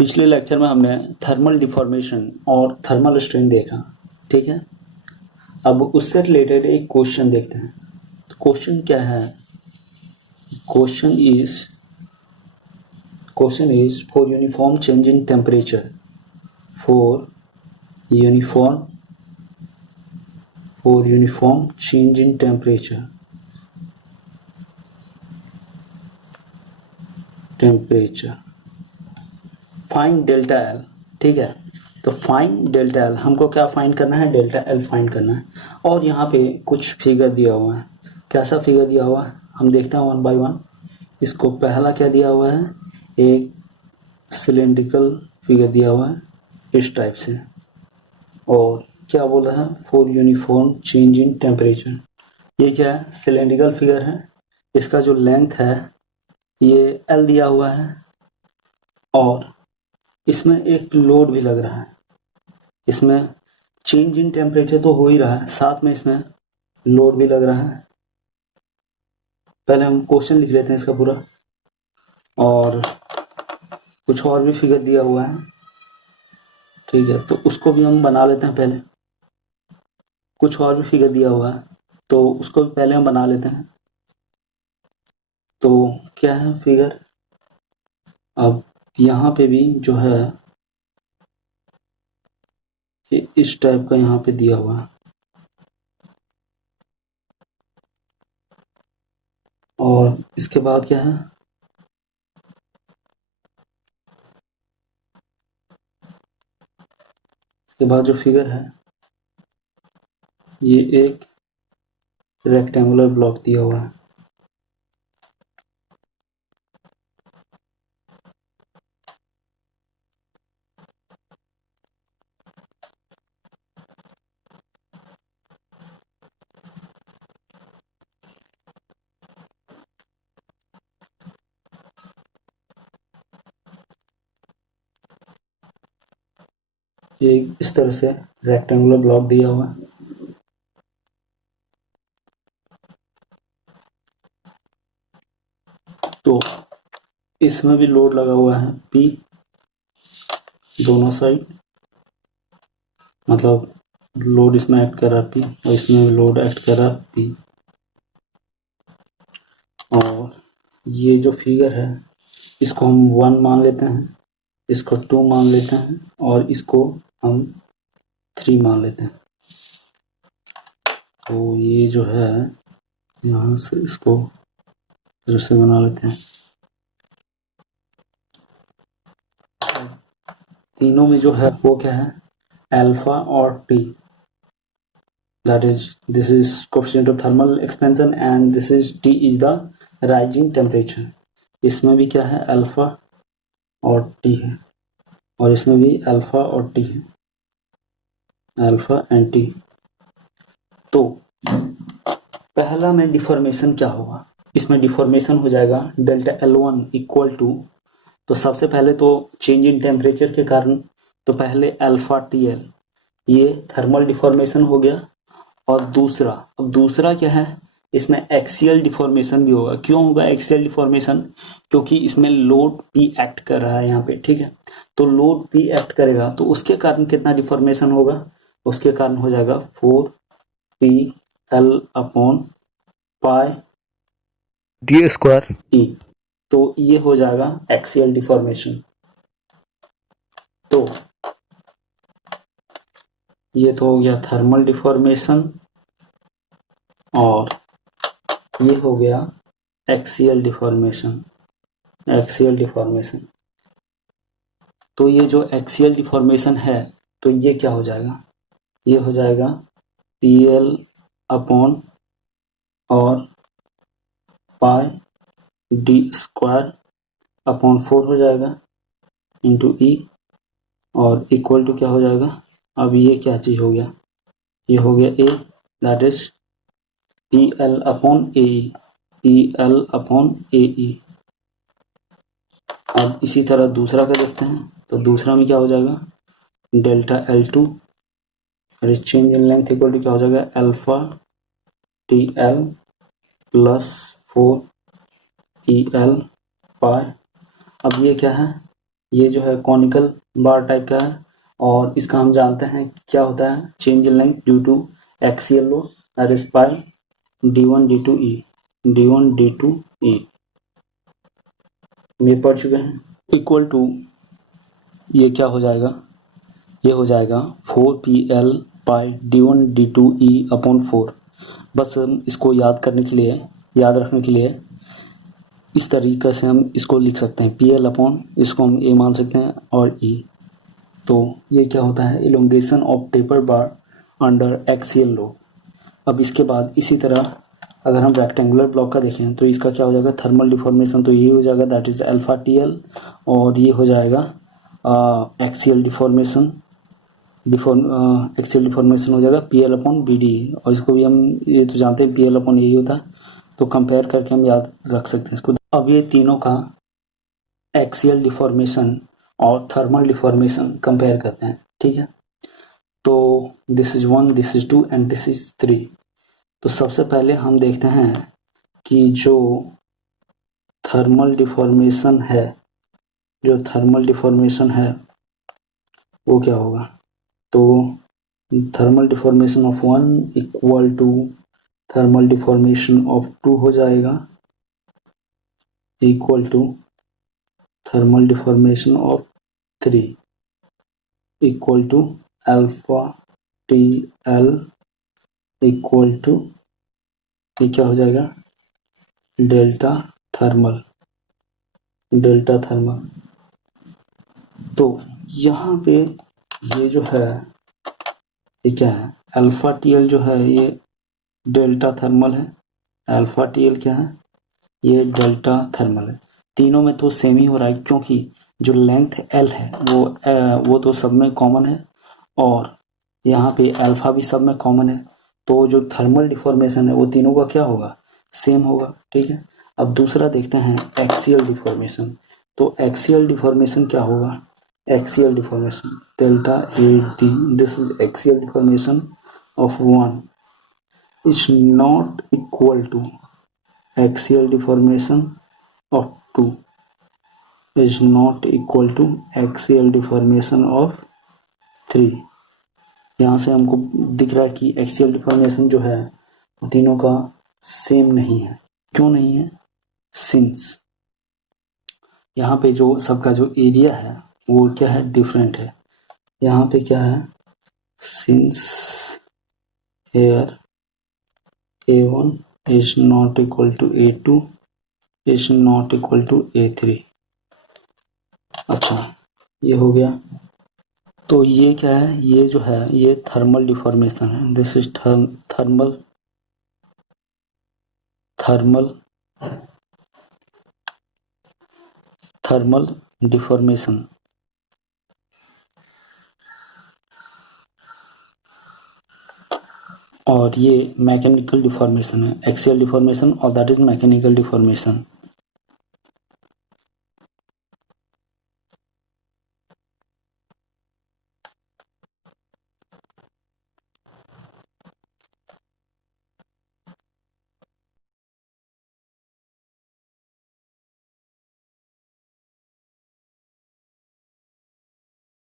पिछले लेक्चर में हमने थर्मल डिफॉर्मेशन और थर्मल स्ट्रेन देखा, ठीक है। अब उससे रिलेटेड एक क्वेश्चन देखते हैं। तो क्वेश्चन क्या है? Question is for uniform change in temperature, for uniform change in temperature find delta L, ठीक है। तो फाइंड डेल्टा एल, हमको क्या फाइंड करना है? डेल्टा एल फाइंड करना है। और यहाँ पे कुछ फिगर दिया हुआ है। कैसा फिगर दिया हुआ है हम देखते हैं वन बाय वन। इसको पहला क्या दिया हुआ है? एक सिलेंड्रिकल फिगर दिया हुआ है इस टाइप से, और क्या बोला है? For uniform change in temperature. ये क्या है? सिलेंड्रिकल फिगर है। इसका जो लेंथ है ये एल दिया हुआ है, और इसमें एक लोड भी लग रहा है। इसमें चेंज इन टेम्परेचर तो हो ही रहा है, साथ में इसमें लोड भी लग रहा है। पहले हम क्वेश्चन लिख लेते हैं इसका पूरा, और कुछ और भी फिगर दिया हुआ है, ठीक है। तो उसको भी हम बना लेते हैं पहले। कुछ और भी फिगर दिया हुआ है तो उसको भी पहले हम बना लेते हैं। तो क्या है फिगर? अब यहाँ पे भी जो है ये इस टाइप का यहाँ पे दिया हुआ है, और इसके बाद क्या है? इसके बाद जो फिगर है ये एक रेक्टेंगुलर ब्लॉक दिया हुआ है। एक इस तरह से रेक्टेंगुलर ब्लॉक दिया हुआ है। तो इसमें भी लोड लगा हुआ है P दोनों साइड, मतलब लोड इसमें ऐड कर रहा P और इसमें भी लोड ऐड कर रहा P। और ये जो फिगर है इसको हम 1 मान लेते हैं, इसको 2 मान लेते हैं, और इसको हम 3 मान लेते हैं। तो ये जो है यहाँ से इसको इधर से बना लेते हैं। तीनों में जो है वो क्या है? अल्फा और T, that is this is coefficient of thermal expansion and this is T is the rising temperature। इसमें भी क्या है? अल्फा और टी है, और इसमें भी अल्फा और टी है, अल्फा एंड टी। तो पहला में डिफॉर्मेशन क्या होगा? इसमें डिफॉर्मेशन हो जाएगा डेल्टा L1 इक्वल टू, तो सबसे पहले तो चेंज इन टेम्परेचर के कारण तो पहले अल्फा टी एल, ये थर्मल डिफॉर्मेशन हो गया। और दूसरा क्या है? इसमें एक्सियल डिफॉर्मेशन भी होगा। क्यों होगा एक्सियल डिफॉर्मेशन? क्योंकि इसमें लोड P एक्ट कर रहा है यहाँ पे, ठीक है। तो लोड P एक्ट करेगा तो उसके कारण कितना डिफॉर्मेशन होगा? उसके कारण हो जाएगा 4PL upon pi D square E। तो ये हो जाएगा एक्सियल डिफॉर्मेशन। तो ये तो हो गया थर्मल डिफॉर्मेशन, और ये हो गया एक्सियल डिफॉर्मेशन। तो ये जो एक्सियल डिफॉर्मेशन है तो ये क्या हो जाएगा? ये हो जाएगा PL अपॉन और पाई डी स्क्वायर अपॉन 4 हो जाएगा इंटू E, और इक्वल टू क्या हो जाएगा? अब ये क्या चीज हो गया? ये हो गया A, that is PL upon AE। अब इसी तरह दूसरा का देखते हैं। तो दूसरा में क्या हो जाएगा? Delta L2 change in length equal to क्या हो जाएगा? Alpha TL plus 4EL pi. अब ये क्या है? ये जो है कॉनिकल बार टाइप का है, और इसका हम जानते हैं क्या होता है, change in length due to axial load, that is pi d1 d2 e, d1 d2 e में पढ़ चुके हैं। इक्वल टू ये क्या हो जाएगा, ये हो जाएगा 4pl पाई d1 d2 e अपॉन 4। बस हम इसको याद करने के लिए, याद रखने के लिए इस तरीके से हम इसको लिख सकते हैं, pl अपॉन इसको हम a मान सकते हैं और e। तो ये क्या होता है, elongation of taper bar under axial load. अब इसके बाद इसी तरह अगर हम रेक्टेंगुलर ब्लॉक का देखें तो इसका क्या हो जाएगा, थर्मल डिफॉर्मेशन, तो ये हो जाएगा दैट इज अल्फा TL, और ये हो जाएगा एक्सियल डिफॉर्मेशन, एक्सियल डिफॉर्मेशन हो जाएगा PL अपॉन BD, और इसको भी हम ये तो जानते हैं PL अपॉन यही होता है, तो कंपेयर करके हम याद रख सकते हैं इसको। अब ये तीनों का एक्सियल डिफॉर्मेशन और थर्मल डिफॉर्मेशन कंपेयर करते हैं, ठीक है। तो this is 1, this is 2 and this is 3। तो सबसे पहले हम देखते हैं कि जो थर्मल डिफॉर्मेशन है, जो थर्मल डिफॉर्मेशन है वो क्या होगा। तो thermal deformation of 1 equal to thermal deformation of 2 हो जाएगा, equal to thermal deformation of 3 equal to alpha TL equal to, ये क्या हो जाएगा, डेल्टा थर्मल, डेल्टा थर्मल। तो यहाँ पे ये जो है ये क्या है, अल्फा TL जो है ये डेल्टा थर्मल है, अल्फा TL क्या है, ये डेल्टा थर्मल है। तीनों में तो सेम ही हो रहा है क्योंकि जो लेंथ L है वो तो सब में कॉमन है, और यहाँ पे अल्फा भी सब में कॉमन है, तो जो थर्मल डिफॉर्मेशन है वो तीनों का क्या होगा, सेम होगा, ठीक है। अब दूसरा देखते हैं एक्सियल डिफॉर्मेशन। तो एक्सियल डिफॉर्मेशन क्या होगा, axial deformation delta AD, this is axial deformation of 1 is not equal to axial deformation of 2 is not equal to axial deformation of 3। यहाँ से हमको दिख रहा है कि एक्सियल डिफॉर्मेशन जो है तीनों का सेम नहीं है। क्यों नहीं है, सिंस यहाँ पे जो सबका जो एरिया है वो क्या है, डिफरेंट है। यहाँ पे क्या है, since here A1 is not equal to A2 is not equal to A3। अच्छा, ये हो गया। तो ये क्या है, ये जो है ये थर्मल डिफॉर्मेशन है, this is thermal thermal thermal deformation. और ये मैकेनिकल डिफॉर्मेशन है, एक्सियल डिफॉर्मेशन और दैट इज मैकेनिकल डिफॉर्मेशन।